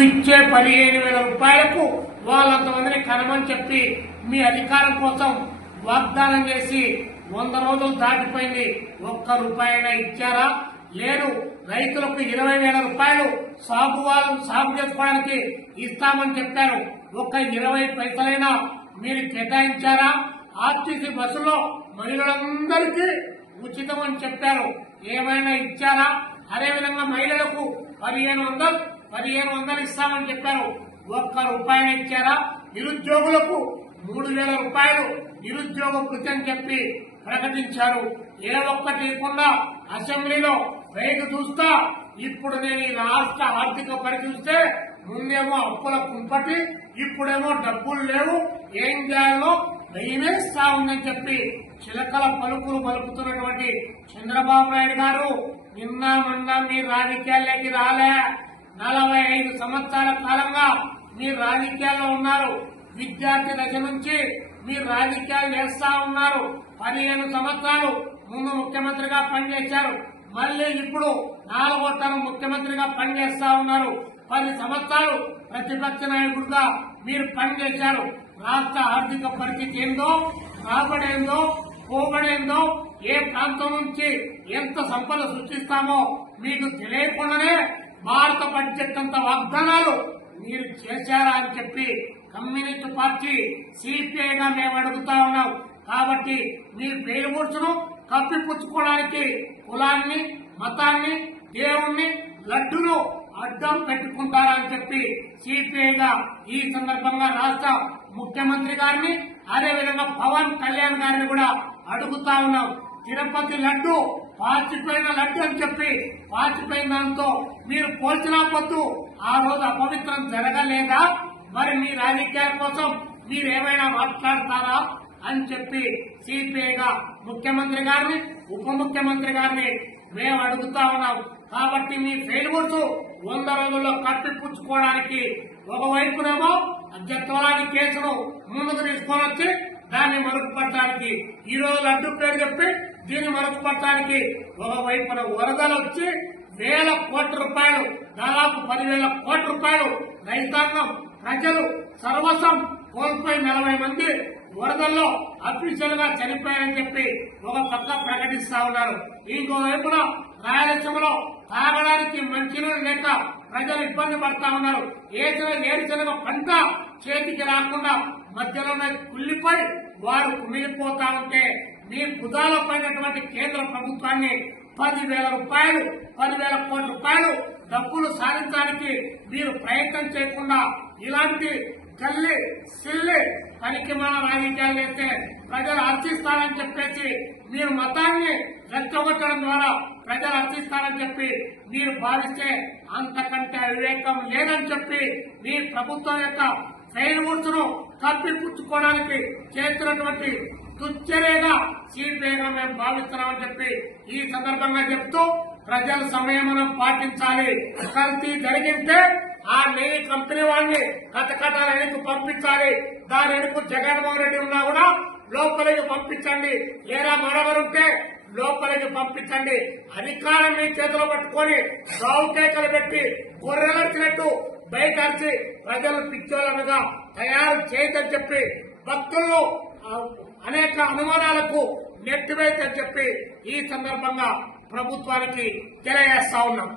నువ్విచ్చే పదిహేను వేల రూపాయలకు వాళ్ళంతమందిని కనమని చెప్పి మీ అధికారం కోసం వాగ్దానం చేసి వంద రోజులు దాటిపోయింది. ఒక్క రూపాయైనా ఇచ్చారా? లేదు. రైతులకు ఇరవై వేల రూపాయలు సాగు వాళ్ళు సాగు చేసుకోవడానికి ఇస్తామని చెప్పారు. ఒక్క ఇరవై పైసలైనా మీరు కేటాయించారా? ఆర్టీసీ బస్సులో మహిళలందరికీ ఉచితం అని చెప్పారు. ఏమైనా ఇచ్చారా? అదేవిధంగా మహిళలకు పదిహేను వందలు పదిహేను వందలు ఇస్తామని చెప్పారు. ఒక్క రూపాయిని ఇచ్చారా? నిరుద్యోగులకు మూడు వేల రూపాయలు నిరుద్యోగ కృతం చెప్పి ప్రకటించారు. ఏ ఒక్కటి లేకుండా అసెంబ్లీలో రైతు చూస్తా ఇప్పుడు నేను ఈ రాష్ట్ర ఆర్థిక పరిచూస్తే చూస్తే ముందేమో అప్పుల కుంపటి ఇప్పుడేమో డబ్బులు లేవు ఏం చేయాలో భయమేస్తా ఉందని చెప్పి చిలకల పలుకులు పలుకుతున్నటువంటి చంద్రబాబు నాయుడు గారు నిన్న మొన్న మీ రాజకీయాల్లోకి రాలే. నలభై ఐదు సంవత్సరాల కాలంగా మీరు రాజకీయాల్లో ఉన్నారు. విద్యార్థి దశ నుంచి మీరు రాజకీయాలు చేస్తా ఉన్నారు. పదిహేను సంవత్సరాలు ముందు ముఖ్యమంత్రిగా పనిచేశారు. మళ్ళీ ఇప్పుడు నాలుగో తరం ముఖ్యమంత్రిగా పనిచేస్తా ఉన్నారు. పది సంవత్సరాలు ప్రతిపక్ష నాయకుడుగా మీరు పనిచేశారు. రాష్ట్ర ఆర్థిక పరిస్థితి ఏందో రాబడేందో పోబడేందో ఏ ప్రాంతం నుంచి ఎంత సంపద సృష్టిస్తామో మీకు తెలియకుండానే భారత బడ్జెట్ వాగ్దానాలు మీరు చేశారా అని చెప్పి కమ్యూనిస్ట్ పార్టీ సిపిఐగా మేము అడుగుతా ఉన్నాం. కాబట్టి మీ పేరుమూర్చును కప్పిపుచ్చుకోవడానికి కులాన్ని మతాన్ని దేవుణ్ణి లడ్డును అడ్డం పెట్టుకుంటారా అని చెప్పి సిపిఐగా ఈ సందర్భంగా రాష్ట్ర ముఖ్యమంత్రి గారిని అదేవిధంగా పవన్ కళ్యాణ్ గారిని కూడా అడుగుతా ఉన్నాం. తిరుపతి లడ్డు పాచిపోయిన లడ్డు అని చెప్పి పాచిపోయిన దాంతో మీరు పోల్చినా పొద్దు ఆ రోజు అపవిత్రం జరగలేదా? మరి మీ రాజకీయాల కోసం మీరు ఏమైనా మాట్లాడతారా? అని చెప్పి సిపిఐగా ముఖ్యమంత్రి గారిని ఉప ముఖ్యమంత్రి గారిని మేము అడుగుతా ఉన్నాం. కాబట్టి మీ ఫెయిల్యూర్స్ వంద రోజుల్లో కట్టిపుచ్చుకోవడానికి ఒకవైపునేమో అధ్యత్వరాని కేసును ముందుకు తీసుకొని వచ్చి దాన్ని మరుగుపరచడానికి ఈ రోజు లడ్డు పేరు చెప్పి దీన్ని మరుగుపడటానికి ఒకవైపున వరదలు వచ్చి వేల కోట్ల రూపాయలు దాదాపు పదివేల కోట్ల రూపాయలు రైతాంగం ప్రజలు సర్వస్వం కోల్పోయి నలభై మంది వరదల్లో అఫీషియల్గా చనిపోయారని చెప్పి ఒక పక్క ప్రకటిస్తా ఉన్నారు. ఇంకోవైపున రాయలసీమలో తాగడానికి మంచినీరు లేక ప్రజలు ఇబ్బంది పడతా ఉన్నారు. ఏసిన ఏరుశనగ పంట చేతికి రాకుండా మధ్యలోనే కుళ్ళిపోయి వారు కుమిలిపోతా ఉంటే మీ భుజాల పైనటువంటి కేంద్ర ప్రభుత్వాన్ని పదివేల రూపాయలు పదివేల కోట్ల రూపాయలు డబ్బులు సాధించడానికి మీరు ప్రయత్నం చేయకుండా ఇలాంటి గల్లి సిల్లి పనికి మన రాజకీయాలు చేస్తే ప్రజలు అర్చిస్తారని చెప్పేసి మీరు మతాన్ని రెచ్చగొట్టడం ద్వారా ప్రజలు అర్చిస్తారని చెప్పి మీరు భావిస్తే అంతకంటే వివేకం లేదని చెప్పి మీ ప్రభుత్వం యొక్క ఫెయిల్యూర్స్ కప్పిపుచ్చుకోవడానికి చేస్తున్నటువంటి తుచ్చరేగా సీపీగా మేము భావిస్తున్నామని చెప్పి ఈ సందర్భంగా చెప్తూ ప్రజల సంయమనం పాటించాలి. కల్తీ జరిగితే ఆ నెయ్యి కంపెనీ వాడిని కథకథాల వెనుక పంపించాలి. దాని వెనుక జగన్మోహన్ రెడ్డి ఉన్నా కూడా లోపలికి పంపించండి. లేదా మరొకరుంటే లోపలికి పంపించండి. అధికారం మీ చేతిలో పట్టుకొని రావుకేకలు పెట్టి గొర్రెలర్చినట్టు బయట అరిచి ప్రజలు పిచ్చోళ్ళనుగా తయారు చేయదని చెప్పి భక్తులు అనేక అనుమానాలకు నెట్టివేతని చెప్పి ఈ సందర్భంగా ప్రభుత్వానికి తెలియజేస్తా ఉన్నాం.